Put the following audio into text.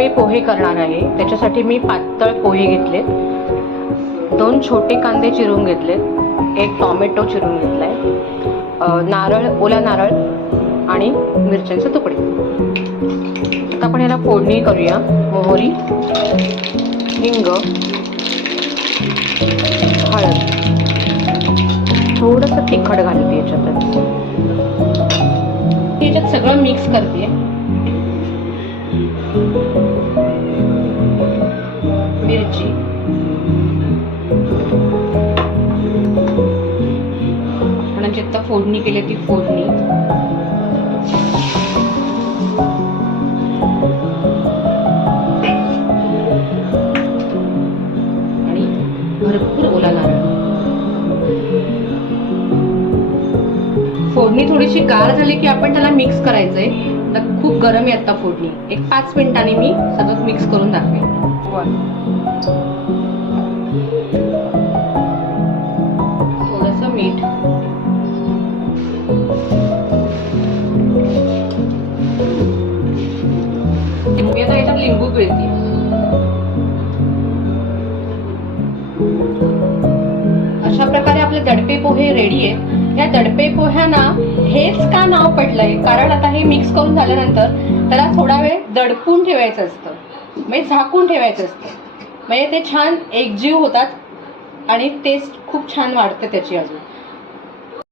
दडपे पोहे करणार आहे. त्याच्यासाठी मी पातळ पोहे घेतलेत, 2 छोटे कांदे चिरून घेतलेत, 1 टोमॅटो चिरून घेतलाय, नारळ, ओला नारळ आणि मिरच्यांचे तुकडे. आता आपण याला फोडणी करूया. मोहरी, हिंग, हळद, थोडंसं तिखट घालते याच्यातच. याच्यात सगळं मिक्स करते. मिरची, आपण जी आता फोडणी केली ती फोडणी, आणि भरपूर ओला नारळ. फोडणी थोडीशी गार झाली की आपण त्याला मिक्स करायचंय. तर खूप गरम आहे आता फोडणी. एक 5 मिनिटांनी मी सगळं मिक्स करून दाखवेन. थोडंसं मीठ, मी आता याच्यात लिंबू पिळते. अशा प्रकारे आपले दडपे पोहे रेडी आहेत. या दडपे पोह्यांना हेच का नाव पडलंय, कारण आता हे मिक्स करून झाल्यानंतर त्याला थोडा वेळ दडपून ठेवायचं असतं, म्हणजे झाकून ठेवायचं असतं. म्हणजे ते छान एकजीव होतात आणि टेस्ट खूप छान वाढते त्याची अजून.